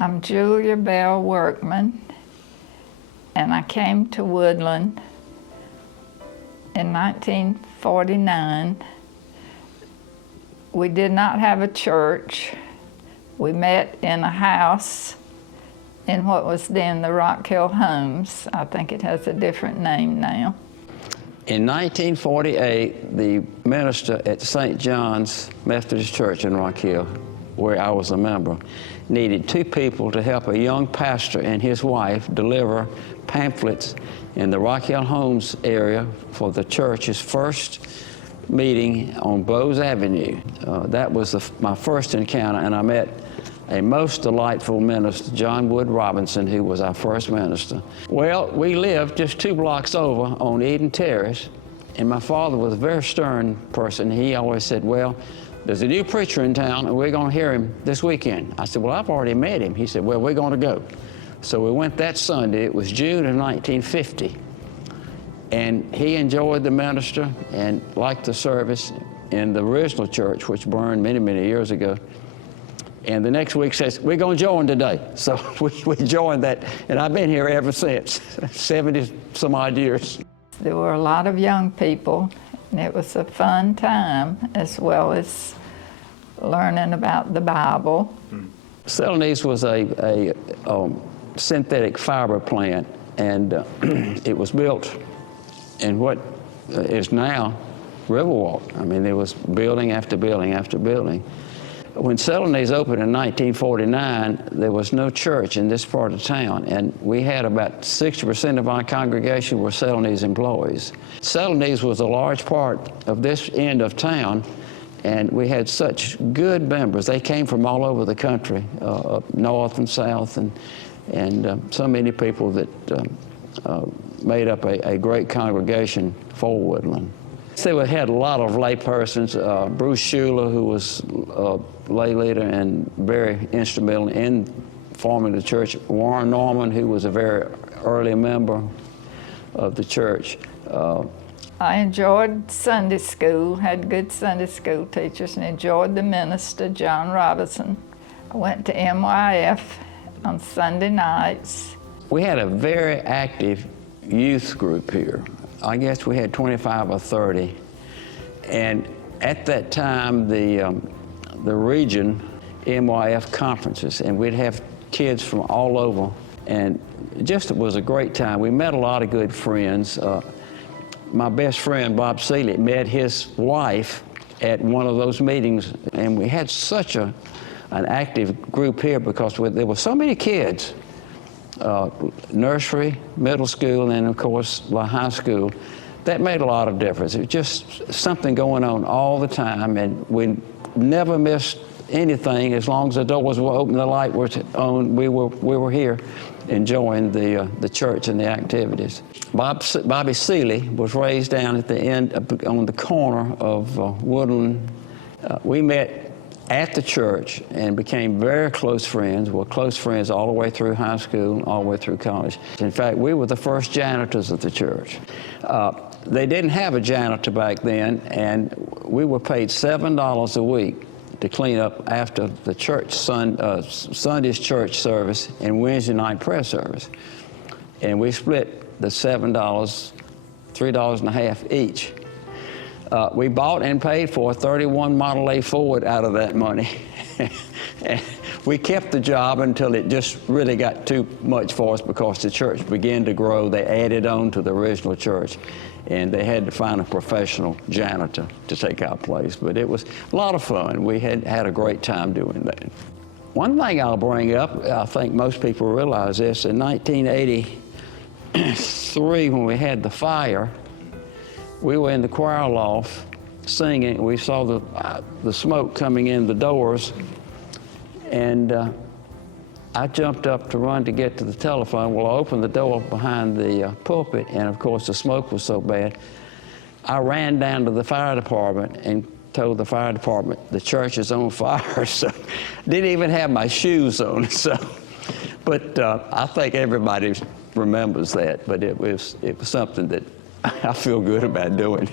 I'm Julia Bell Workman, and I came to Woodland in 1949. We did not have a church. We met in a house in what was then the Rock Hill Homes. I think it has a different name now. In 1948, the minister at St. John's Methodist Church in Rock Hill, where I was a member, needed 2 people to help a young pastor and his wife deliver pamphlets in the Rock Hill Homes area for the church's first meeting on Bowes Avenue. That was my first encounter, and I met a most delightful minister, John Wood Robinson, who was our first minister. Well, we lived just 2 blocks over on Eden Terrace, and my father was a very stern person. He always said, well, there's a new preacher in town, and we're going to hear him this weekend. I said, well, I've already met him. He said, well, we're going to go. So we went that Sunday. It was June of 1950. And he enjoyed the minister and liked the service in the original church, which burned many, many years ago. And the next week says, we're going to join today. So we joined that, and I've been here ever since, 70 some odd years. There were a lot of young people, and it was a fun time, as well as learning about the Bible. Celanese was a synthetic fiber plant, and it was built in what is now Riverwalk. I mean, there was building after building after building. When Celanese opened in 1949, there was no church in this part of town, and we had about 60% of our congregation were Celanese employees. Celanese was a large part of this end of town, and we had such good members. They came from all over the country, up north and south, and so many people that made up a great congregation for Woodland. So we had a lot of lay persons. Bruce Schuler, who was a lay leader and very instrumental in forming the church. Warren Norman, who was a very early member of the church. I enjoyed Sunday school, had good Sunday school teachers, and enjoyed the minister, John Robinson. I went to MYF on Sunday nights. We had a very active youth group here. I guess we had 25 or 30. And at that time, the region, MYF conferences, and we'd have kids from all over. And it was a great time. We met a lot of good friends. My best friend, Bob Seeley, met his wife at one of those meetings. And we had such an active group here because there were so many kids. Nursery, middle school, and of course the high school. That made a lot of difference. It was just something going on all the time, and we never missed anything. As long as the doors were open, the light was on, we were here enjoying the church and the activities. Bobby Seeley was raised down at the end, on the corner of Woodland. We met at the church and became very close friends. We're close friends all the way through high school, all the way through college. In fact, we were the first janitors of the church. They didn't have a janitor back then, and we were paid $7 a week to clean up after the church, Sunday's church service and Wednesday night prayer service. And we split the $7, $3.50 each. We bought and paid for a 31 Model A Ford out of that money. And we kept the job until it just really got too much for us because the church began to grow. They added on to the original church, and they had to find a professional janitor to take our place. But it was a lot of fun. We had a great time doing that. One thing I'll bring up, I think most people realize this, in 1983, when we had the fire, we were in the choir loft singing. We saw the smoke coming in the doors, and I jumped up to run to get to the telephone. Well, I opened the door behind the pulpit, and of course the smoke was so bad. I ran down to the fire department and told the fire department the church is on fire. So didn't even have my shoes on. So, but I think everybody remembers that. But it was something that I feel good about doing.